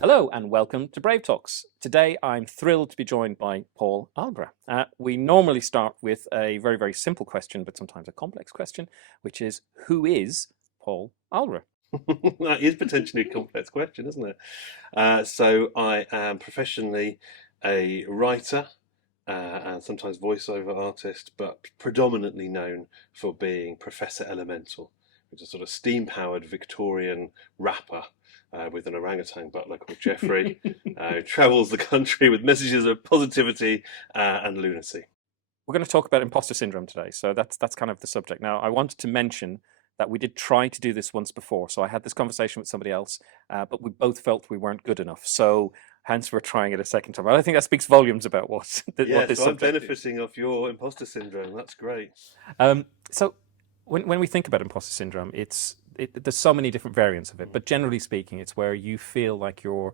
Hello and welcome to Brave Talks. Today I'm thrilled to be joined by Paul Alborough. We normally start with a very, very simple question, but sometimes a complex question, which is, who is Paul Alborough? That is potentially a complex question, isn't it? So I am professionally a writer and sometimes voiceover artist, but predominantly known for being Professor Elemental, which is a sort of steam-powered Victorian rapper with an orangutan butler called Jeffrey, who travels the country with messages of positivity and lunacy. We're going to talk about imposter syndrome today, so that's kind of the subject. Now, I wanted to mention that we did try to do this once before, so I had this conversation with somebody else, but we both felt we weren't good enough, so hence we're trying it a second time. But I think that speaks volumes about what this so I'm subject benefiting off your imposter syndrome. That's great. So when we think about imposter syndrome, there's so many different variants of it, but generally speaking, it's where you feel like you're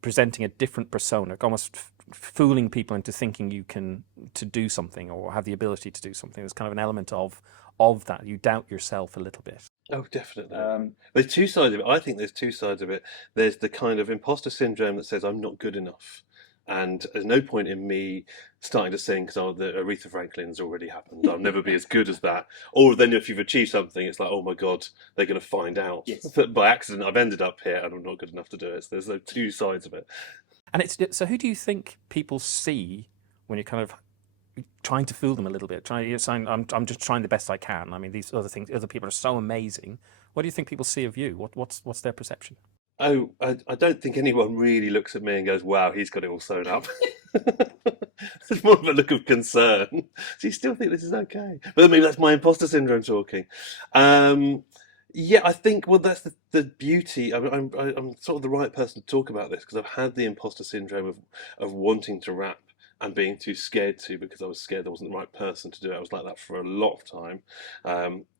presenting a different persona, almost fooling people into thinking you can do something or have the ability to do something. There's kind of an element of that. You doubt yourself a little bit. Oh, definitely. There's two sides of it. I think there's two sides of it. There's the kind of imposter syndrome that says I'm not good enough. And there's no point in me starting to sing because the Aretha Franklin's already happened. I'll never be as good as that. Or then if you've achieved something, it's like, oh my God, they're going to find out. Yes. That by accident, I've ended up here and I'm not good enough to do it. So there's those two sides of it. And so who do you think people see when you're kind of trying to fool them a little bit? You're saying, I'm just trying the best I can. I mean, these other people are so amazing. What do you think people see of you? What's their perception? Oh, I don't think anyone really looks at me and goes, wow, he's got it all sewn up. It's more of a look of concern. Do you still think this is okay? But I mean, that's my imposter syndrome talking. Yeah, I think, well, that's the beauty. I'm sort of the right person to talk about this because I've had the imposter syndrome of wanting to rap and being too scared to because I was scared I wasn't the right person to do it. I was like that for a lot of time.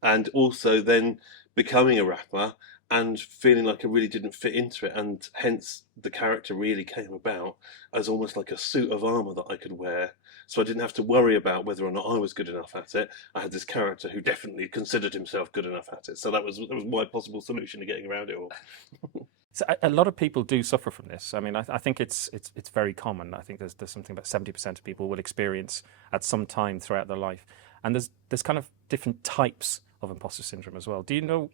And also then becoming a rapper and feeling like I really didn't fit into it, and hence the character really came about as almost like a suit of armour that I could wear, so I didn't have to worry about whether or not I was good enough at it. I had this character who definitely considered himself good enough at it, so that was my possible solution to getting around it all. So a lot of people do suffer from this. I mean, I think it's very common. I think there's something about 70% of people will experience at some time throughout their life, and there's kind of different types of imposter syndrome as well. Do you know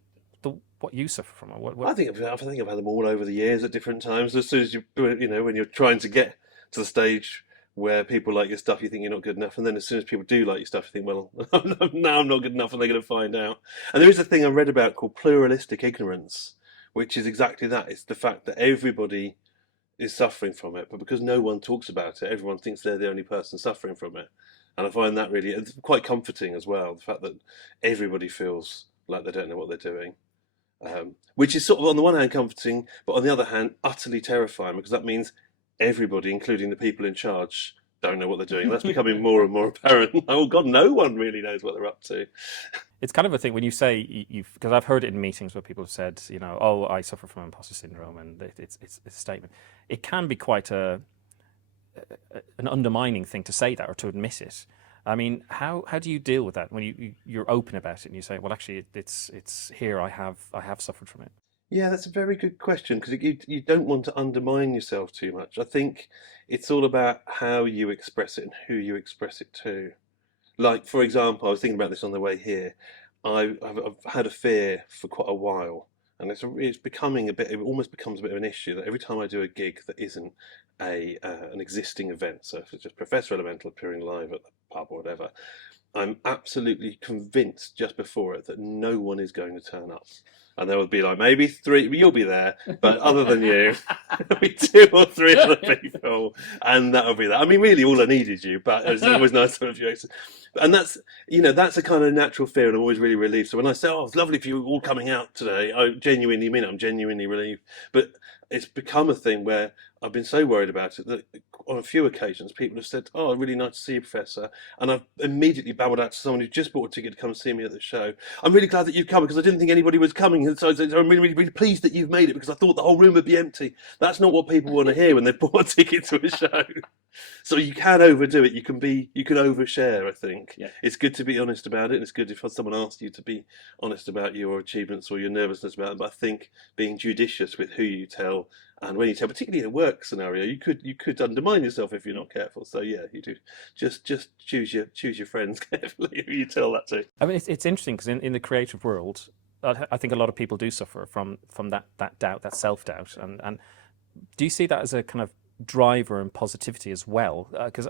what you suffer from? I think I've had them all over the years at different times. As soon as when you're trying to get to the stage where people like your stuff, you think you're not good enough, and then as soon as people do like your stuff, you think, well, now I'm not good enough, and they're going to find out. And there is a thing I read about called pluralistic ignorance, which is exactly that. It's the fact that everybody is suffering from it, but because no one talks about it, everyone thinks they're the only person suffering from it. And I find that really quite comforting as well, the fact that everybody feels like they don't know what they're doing. Which is sort of on the one hand comforting, but on the other hand utterly terrifying, because that means everybody, including the people in charge, don't know what they're doing. That's becoming more and more apparent. Oh God, no one really knows what they're up to. It's kind of a thing when you say because I've heard it in meetings where people have said, oh, I suffer from imposter syndrome, and it's a statement. It can be quite an undermining thing to say that or to admit it. I mean, how do you deal with that when you're open about it and you say, well, actually, it's here. I have suffered from it. Yeah, that's a very good question, because you don't want to undermine yourself too much. I think it's all about how you express it and who you express it to. Like, for example, I was thinking about this on the way here. I've had a fear for quite a while, and it's becoming it almost becomes a bit of an issue that every time I do a gig that isn't an existing event, so if it's just Professor Elemental appearing live at the pub or whatever, I'm absolutely convinced just before it that no one is going to turn up. And there will be like maybe three, you'll be there, but other than you, there'll be 2 or 3 other people, and that'll be that. I mean, really, all I need is you, but it's always nice to have you. And that's a kind of natural fear, and I'm always really relieved. So when I say, oh, it's lovely for you all coming out today, I genuinely mean it. I'm genuinely relieved. But it's become a thing where I've been so worried about it that on a few occasions people have said, oh, really nice to see you, Professor. And I've immediately babbled out to someone who just bought a ticket to come see me at the show. I'm really glad that you've come because I didn't think anybody was coming. And so I'm really, really pleased that you've made it because I thought the whole room would be empty. That's not what people want to hear when they've bought a ticket to a show. So you can overdo it. You can overshare. I think Yeah. it's good to be honest about it. And it's good if someone asks you to be honest about your achievements or your nervousness about them. But I think being judicious with who you tell and when you tell, particularly in a work scenario, you could undermine yourself if you're not careful. So yeah, you do just choose your friends carefully who you tell that to. I mean, it's interesting because in the creative world, I think a lot of people do suffer from that doubt, that self-doubt. And do you see that as a kind of driver and positivity as well? Because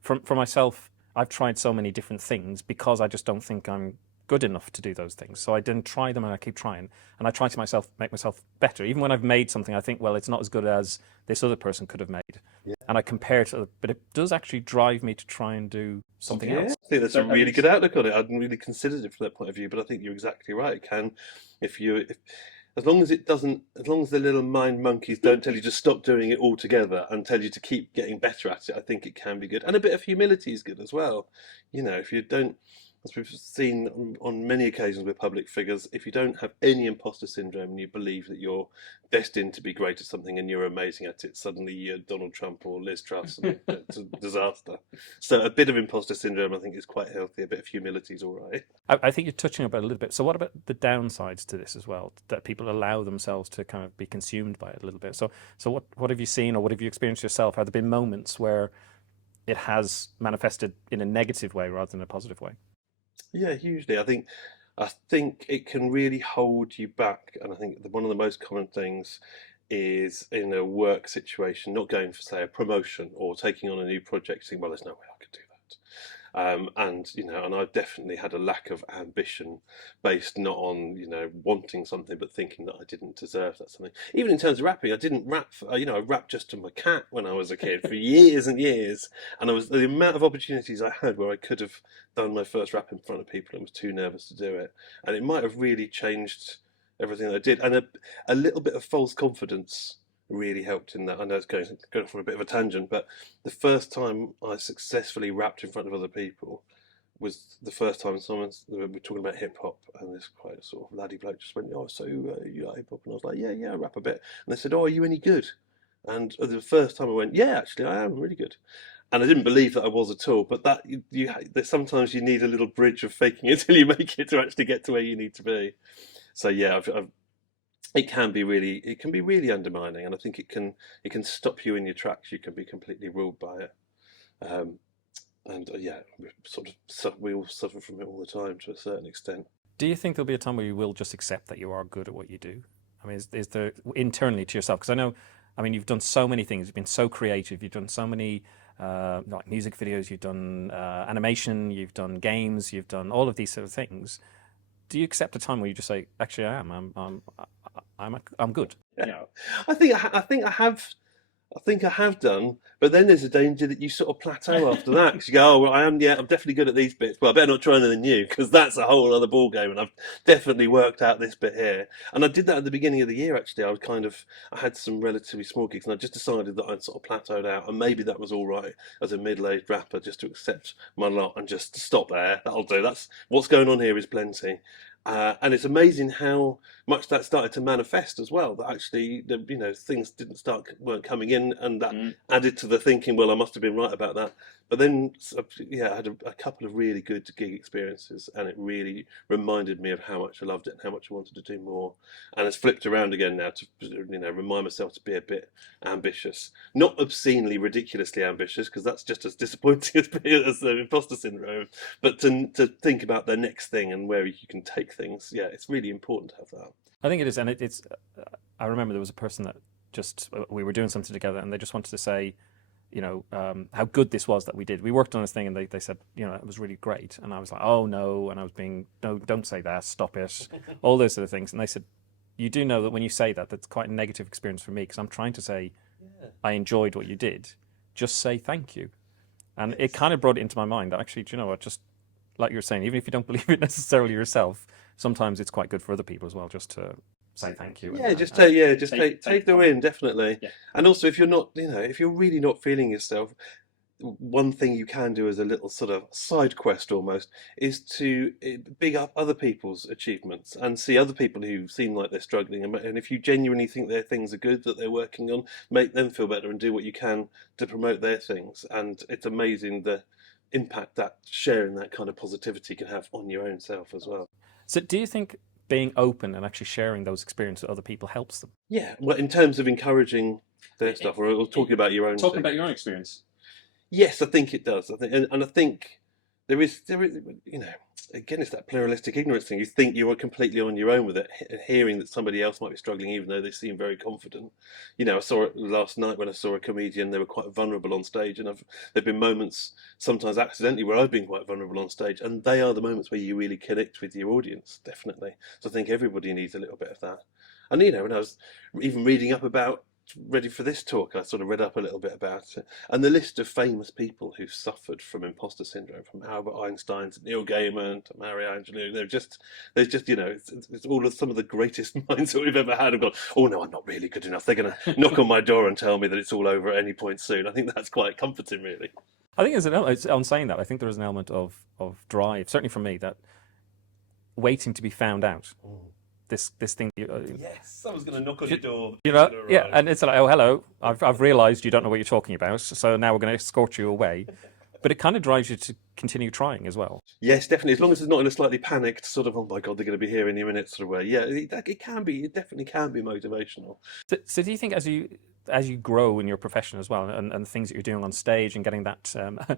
for myself, I've tried so many different things because I just don't think I'm good enough to do those things. So I didn't try them, and I keep trying, and I try to make myself better. Even when I've made something, I think, well, it's not as good as this other person could have made, and I compare it to, but it does actually drive me to try and do something else. I think that's a really good outlook on it. I hadn't really considered it from that point of view, but I think you're exactly right. It can, if as long as the little mind monkeys don't tell you to stop doing it altogether and tell you to keep getting better at it, I think it can be good. And a bit of humility is good as well. If you don't, as we've seen on many occasions with public figures, if you don't have any imposter syndrome and you believe that you're destined to be great at something and you're amazing at it, suddenly you're Donald Trump or Liz Truss, and it's a disaster. So a bit of imposter syndrome, I think, is quite healthy. A bit of humility is all right. I think you're touching about it a little bit. So what about the downsides to this as well? That people allow themselves to kind of be consumed by it a little bit. So what have you seen, or what have you experienced yourself? Have there been moments where it has manifested in a negative way rather than a positive way? Yeah, hugely. I think it can really hold you back, and I think one of the most common things is in a work situation, not going for, say, a promotion or taking on a new project, saying, well, there's no way I could do that. And I've definitely had a lack of ambition based not on, wanting something, but thinking that I didn't deserve that something. Even in terms of rapping, I didn't rap, I rapped just to my cat when I was a kid for years and years. And the amount of opportunities I had where I could have done my first rap in front of people and was too nervous to do it. And it might have really changed everything that I did. And a little bit of false confidence really helped in that. I know it's going off on a bit of a tangent, but the first time I successfully rapped in front of other people was the first time we were talking about hip hop, and this quite sort of laddie bloke just went, "Oh, so you like hip hop?" And I was like, "Yeah, I rap a bit." And they said, "Oh, are you any good?" And the first time I went, "Yeah, actually, I am really good." And I didn't believe that I was at all. But that sometimes you need a little bridge of faking it till you make it to actually get to where you need to be. So yeah, it can be really undermining, and I think it can stop you in your tracks. You can be completely ruled by it, we all suffer from it all the time to a certain extent. Do you think there'll be a time where you will just accept that you are good at what you do? I mean, is there internally to yourself? Because I mean, you've done so many things. You've been so creative. You've done so many like music videos. You've done animation. You've done games. You've done all of these sort of things. Do you accept a time where you just say, "Actually, I am. I'm good"? Yeah. I think I have done, but then there's a danger that you sort of plateau after that, because you go, "Oh, well, I'm definitely good at these bits. Well, I better not try anything new, because that's a whole other ball game, and I've definitely worked out this bit here." And I did that at the beginning of the year. Actually, I had some relatively small gigs, and I just decided that I'd sort of plateaued out, and maybe that was all right as a middle-aged rapper, just to accept my lot and just stop there. That'll do. That's what's going on here is plenty. And it's amazing how much that started to manifest as well. That actually, things weren't coming in, and that added to the thinking. Well, I must have been right about that. But then, I had a couple of really good gig experiences, and it really reminded me of how much I loved it and how much I wanted to do more. And it's flipped around again now to, remind myself to be a bit ambitious, not obscenely, ridiculously ambitious, because that's just as disappointing as the imposter syndrome. But to think about the next thing and where you can take things, it's really important to have that. I think it is, and it's. I remember there was a person that we were doing something together, and they just wanted to say, how good this was that we did. We worked on this thing, and they said, it was really great. And I was like, oh no, and I was being, no, don't say that, stop it, all those sort of things. And they said, you do know that when you say that, that's quite a negative experience for me, because I'm trying to say, I enjoyed what you did. Just say thank you. And it kind of brought it into my mind that actually, do you know what, just like you were saying, even if you don't believe it necessarily yourself, sometimes it's quite good for other people as well, just to say thank you. Take the win, definitely. Yeah. And also, if you're not, if you're really not feeling yourself, one thing you can do as a little sort of side quest almost is to big up other people's achievements and see other people who seem like they're struggling. And if you genuinely think their things are good that they're working on, make them feel better and do what you can to promote their things. And it's amazing the impact that sharing that kind of positivity can have on your own self as well. So do you think being open and actually sharing those experiences with other people helps them? Yeah, well, in terms of encouraging their stuff or talking about your own Talking thing. about your own experience. Yes, I think it does. I think, and I think there is, again, it's that pluralistic ignorance thing. You think you are completely on your own with it, hearing that somebody else might be struggling, even though they seem very confident. I saw it last night when I saw a comedian. They were quite vulnerable on stage, and there've been moments, sometimes accidentally, where I've been quite vulnerable on stage, and they are the moments where you really connect with your audience, definitely. So I think everybody needs a little bit of that. And when I was even reading up about ready for this talk, I sort of read up a little bit about it, and the list of famous people who've suffered from imposter syndrome, from Albert Einstein to Neil Gaiman to Mario Angelou, there's just it's all of some of the greatest minds that we've ever had have gone, oh no, I'm not really good enough. They're going to knock on my door and tell me that it's all over at any point soon. I think that's quite comforting, really. I think on saying that, I think there is an element of drive, certainly for me, that waiting to be found out. This thing. Yes, someone's going to knock on your door. Yeah, and it's like, oh, hello, I've realised you don't know what you're talking about, so now we're going to escort you away. But it kind of drives you to continue trying as well. Yes, definitely. As long as it's not in a slightly panicked sort of, oh my God, they're going to be here any minute sort of way. Yeah, it definitely can be motivational. So do you think as you grow in your profession as well, and the things that you're doing on stage and getting that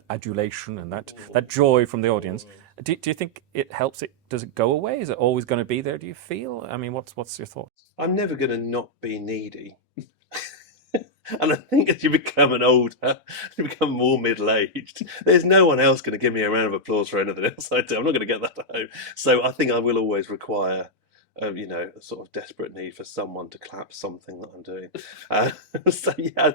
adulation and that joy from the audience, do you think it helps it? Does it go away? Is it always going to be there, do you feel? I mean, what's your thought? I'm never going to not be needy. And I think as you become older, you become more middle-aged, there's no one else going to give me a round of applause for anything else I do. I'm not going to get that at home. So I think I will always require a sort of desperate need for someone to clap something that I'm doing. So yeah,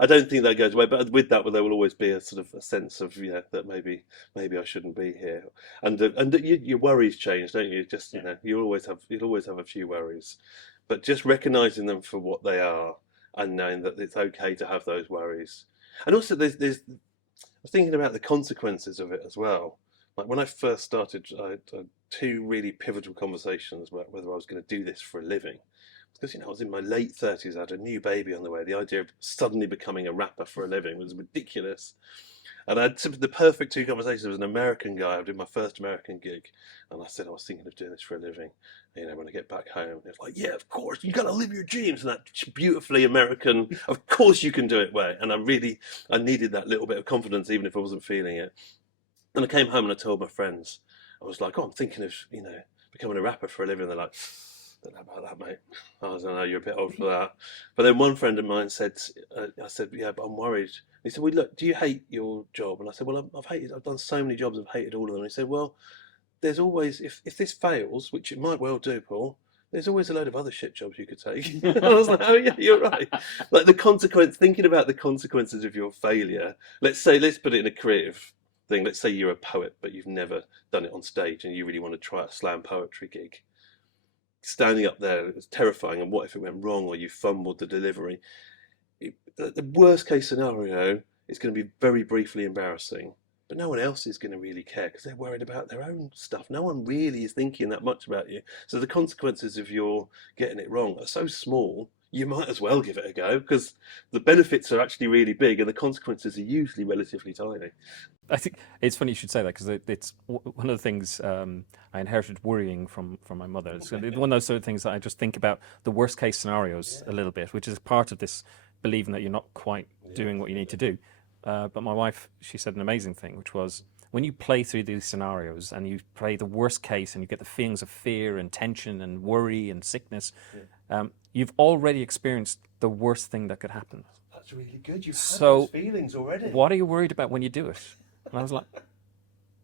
I don't think that goes away. But with that, there will always be a sort of a sense of that maybe I shouldn't be here, and your worries change, don't you? Just you'll always have a few worries, but just recognizing them for what they are and knowing that it's okay to have those worries. And also, I was thinking about the consequences of it as well. Like when I first started, I had two really pivotal conversations about whether I was going to do this for a living. Because I was in my late 30s, I had a new baby on the way. The idea of suddenly becoming a rapper for a living was ridiculous. And I had the perfect two conversations. There was an American guy. I did my first American gig, and I said I was thinking of doing this for a living. When I get back home, it's like, yeah, of course, you got to live your dreams. And that beautifully American, of course you can do it way. And I needed that little bit of confidence, even if I wasn't feeling it. And I came home and I told my friends, I was like, oh, I'm thinking of, becoming a rapper for a living. They're like, don't know about that, mate. I don't know, you're a bit old for that. But then one friend of mine said, I said, yeah, but I'm worried. He said, well, look, do you hate your job? And I said, well, I've done so many jobs, I've hated all of them. And he said, well, there's always, if this fails, which it might well do, Paul, there's always a load of other shit jobs you could take. I was like, oh yeah, you're right. Like thinking about the consequences of your failure. Let's put it in a creative thing. Let's say you're a poet, but you've never done it on stage and you really want to try a slam poetry gig. Standing up there, it was terrifying. And what if it went wrong or you fumbled the delivery? The worst case scenario is going to be very briefly embarrassing, but no one else is going to really care because they're worried about their own stuff. No one really is thinking that much about you. So the consequences of your getting it wrong are so small, you might as well give it a go because the benefits are actually really big and the consequences are usually relatively tiny. I think it's funny you should say that because it's one of the things I inherited worrying from my mother. It's one of those sort of things that I just think about the worst case scenarios a little bit, which is part of this believing that you're not quite doing what you need to do. But my wife, she said an amazing thing, which was when you play through these scenarios and you play the worst case and you get the feelings of fear and tension and worry and sickness, you've already experienced the worst thing that could happen. That's really good. You've had those feelings already. What are you worried about when you do it? And I was like,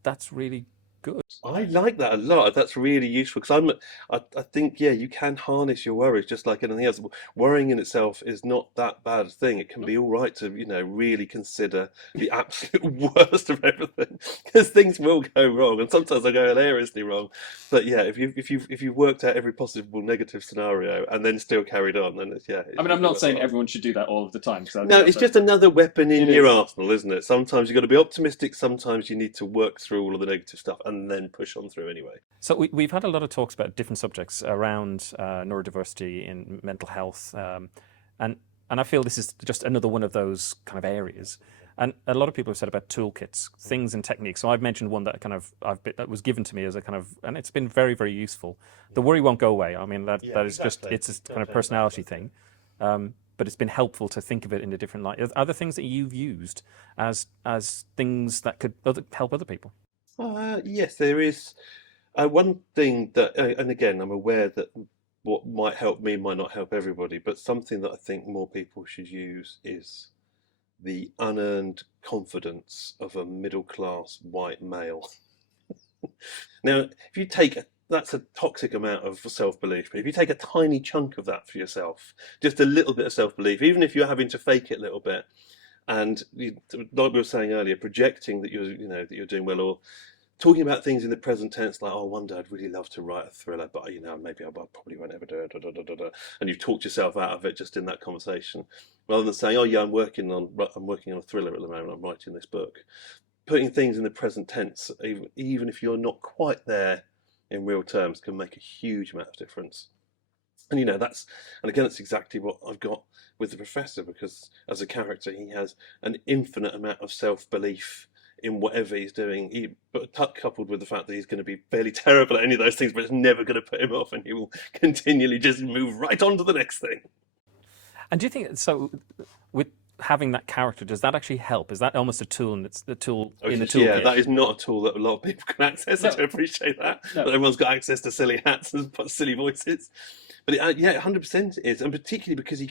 that's really Good. I like that a lot. That's really useful because I think, yeah, you can harness your worries just like anything else. Worrying in itself is not that bad a thing. It can be all right to, really consider the absolute worst of everything because things will go wrong, and sometimes they go hilariously wrong. But yeah, if you worked out every possible negative scenario and then still carried on, then it's, yeah, I it's mean, I'm really not saying worthwhile. everyone should do that all of the time, because I No, think it's that's just another weapon in It your is. arsenal, isn't it? Sometimes you've got to be optimistic, sometimes you need to work through all of the negative stuff and then push on through anyway. So we've had a lot of talks about different subjects around neurodiversity in mental health, and I feel this is just another one of those kind of areas. And a lot of people have said about toolkits, things and techniques. So I've mentioned one that that was given to me as a kind of, and it's been very, very useful. The worry won't go away. I mean, that is just, it's a kind of personality thing. But it's been helpful to think of it in a different light. Are there things that you've used as things that could help other people? Yes, there is. One thing that, and again, I'm aware that what might help me might not help everybody, but something that I think more people should use is the unearned confidence of a middle class white male. Now, if you take that's a toxic amount of self-belief, but if you take a tiny chunk of that for yourself, just a little bit of self-belief, even if you're having to fake it a little bit, and like we were saying earlier, projecting that that you're doing well, or talking about things in the present tense, like, oh, one day I'd really love to write a thriller, but maybe I probably won't ever do it. Da, da, da, da, da. And you've talked yourself out of it just in that conversation, rather than saying, oh yeah, I'm working on a thriller at the moment. I'm writing this book. Putting things in the present tense, even if you're not quite there in real terms, can make a huge amount of difference. And that's exactly what I've got with the professor, because as a character, he has an infinite amount of self-belief in whatever he's doing, but coupled with the fact that he's going to be fairly terrible at any of those things, but it's never going to put him off, and he will continually just move right on to the next thing. And do you think so? With having that character, does that actually help? Is that almost a tool, and it's the tool in the toolkit? Yeah, that is not a tool that a lot of people can access. I do appreciate that. No. Not everyone's got access to silly hats and silly voices. But yeah, 100% it is, and particularly because he,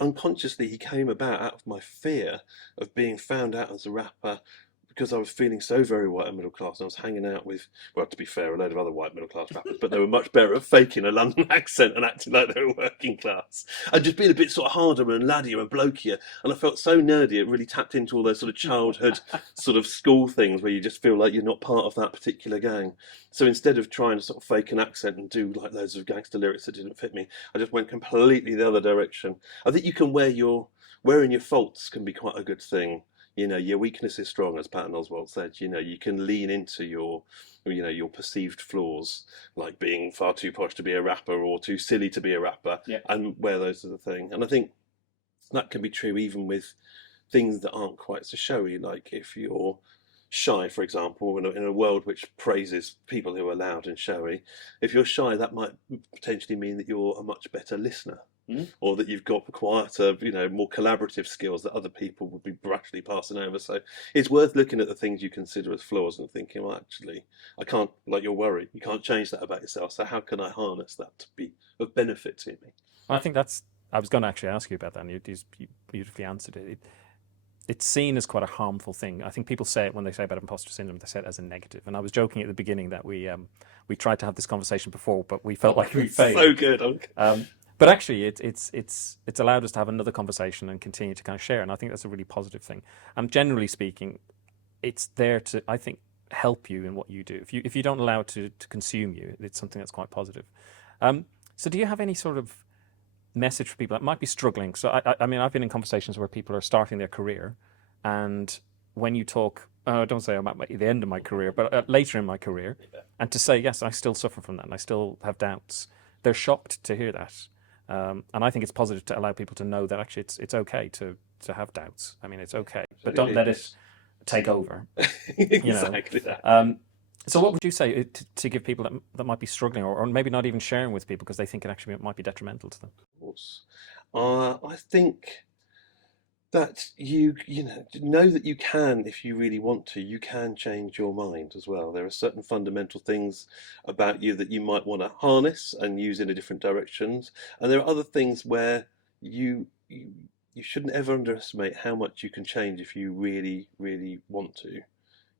unconsciously he came about out of my fear of being found out as a rapper, because I was feeling so very white and middle class, and I was hanging out with, well, to be fair, a load of other white middle class rappers, but they were much better at faking a London accent and acting like they were working class, and just being a bit sort of harder and laddier and blokier. And I felt so nerdy, it really tapped into all those sort of childhood sort of school things where you just feel like you're not part of that particular gang. So instead of trying to sort of fake an accent and do like loads of gangster lyrics that didn't fit me, I just went completely the other direction. I think you can wearing your faults can be quite a good thing. Your weakness is strong, as Patton Oswalt said. You can lean into your perceived flaws, like being far too posh to be a rapper or too silly to be a rapper, and wear those as a thing. And I think that can be true even with things that aren't quite so showy. Like if you're shy, for example, in a world which praises people who are loud and showy, if you're shy, that might potentially mean that you're a much better listener. Or that you've got quieter, more collaborative skills that other people would be actually passing over. So it's worth looking at the things you consider as flaws and thinking, well, actually, I can't, like your worry, you can't change that about yourself. So how can I harness that to be of benefit to me? I think I was going to actually ask you about that, and you beautifully answered it. It's seen as quite a harmful thing. I think people say it when they say about imposter syndrome, they say it as a negative. And I was joking at the beginning that we tried to have this conversation before, but we felt like we failed. So good. But actually, it's allowed us to have another conversation and continue to kind of share, and I think that's a really positive thing. And generally speaking, it's there to, I think, help you in what you do. If you don't allow it to consume you, it's something that's quite positive. So do you have any sort of message for people that might be struggling? So I mean, I've been in conversations where people are starting their career, and when you talk, don't say I'm at the end of my career, but later in my career, and to say, yes, I still suffer from that, and I still have doubts, they're shocked to hear that. And I think it's positive to allow people to know that actually it's okay to have doubts. I mean, it's okay, but don't let it take over. Exactly that. So what would you say to give people that might be struggling, or maybe not even sharing with people because they think it might be detrimental to them? Of course. I think that you know that you can, if you really want to, you can change your mind as well. There are certain fundamental things about you that you might want to harness and use in a different directions, and there are other things where you shouldn't ever underestimate how much you can change if you really, really want to.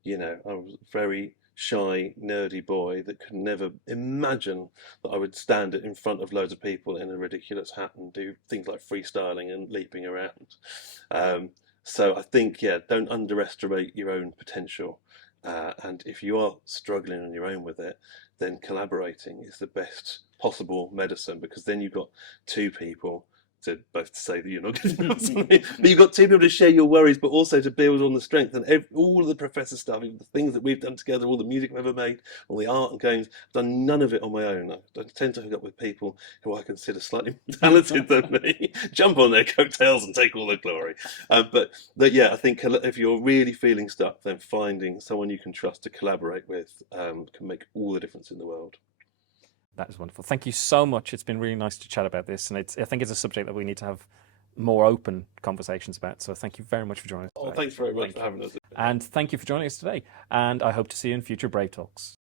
I was very shy, nerdy boy that could never imagine that I would stand in front of loads of people in a ridiculous hat and do things like freestyling and leaping around. So I think, yeah, don't underestimate your own potential. And if you are struggling on your own with it, then collaborating is the best possible medicine, because then you've got two people to both say that you're not good enough, but you've got two people to share your worries, but also to build on the strength. And all of the professor stuff, the things that we've done together, all the music we've ever made, all the art and games, I've done none of it on my own. I tend to hook up with people who I consider slightly more talented than me, jump on their coattails and take all the glory. But yeah, I think if you're really feeling stuck, then finding someone you can trust to collaborate with can make all the difference in the world. That is wonderful. Thank you so much. It's been really nice to chat about this, and I think it's a subject that we need to have more open conversations about. So thank you very much for joining us today. Thanks very much for having us. And thank you for joining us today. And I hope to see you in future Brave Talks.